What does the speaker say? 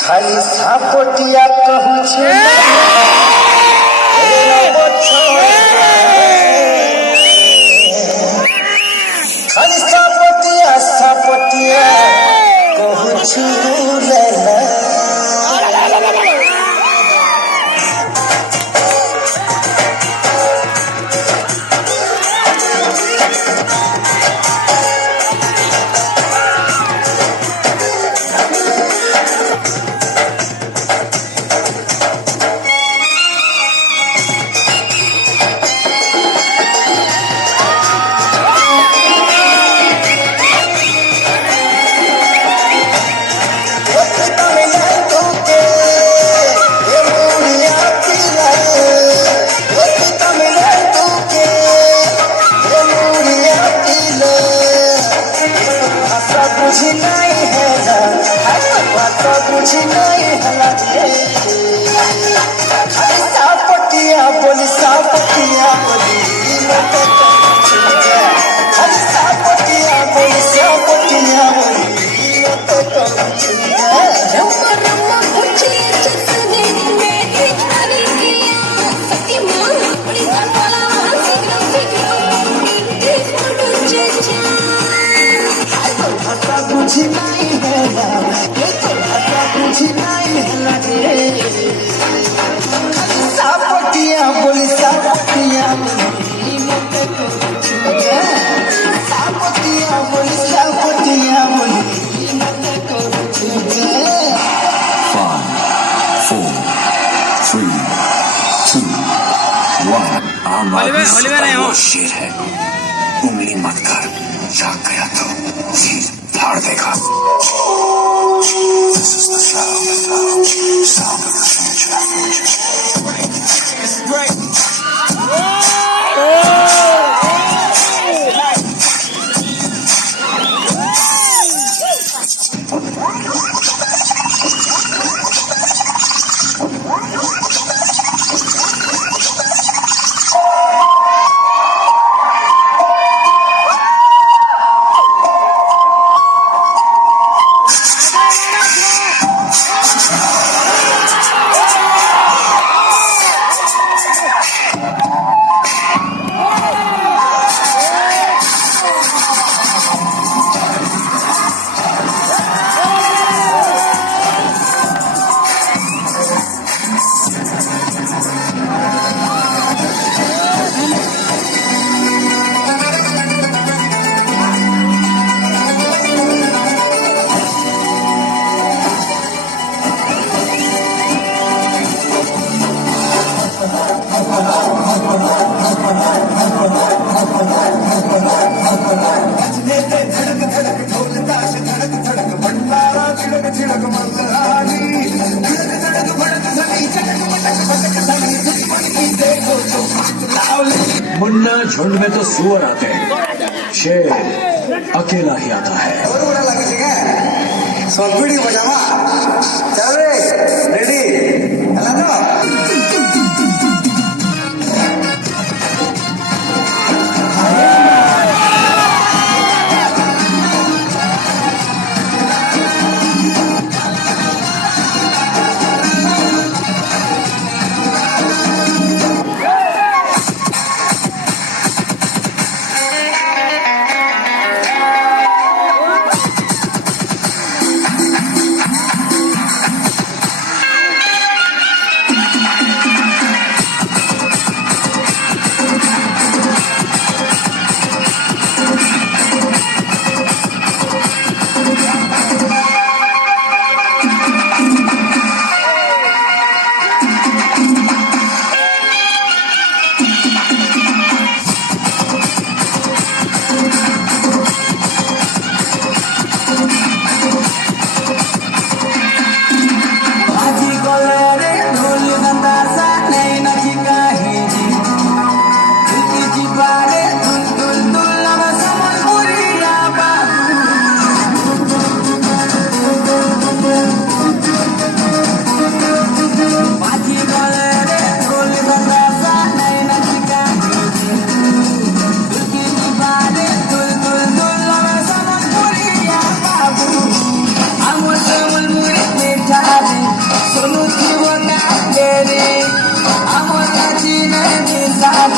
खाली सापोटिया कहूँ खाली सापोटिया सापोटिया कहूँ लेला सापटिया बोली सापटिया बोली सापटिया बोली सापटिया बुझी नहीं है बुझी नहीं है सापटिया बोली सापटिया सापटिया बोली सापटिया बोली 5, 4, 3, 2, 1 आम आदमी सदा वो शेर है उंगली मत कर जाग गया तो फिर फाड़ देगा This is the sound of the future. It's great. Munna झुंड में तो सुअर आते हैं शेर अकेला ही आता है सोलपीड़ी पजामा चल रेडी जायची साथ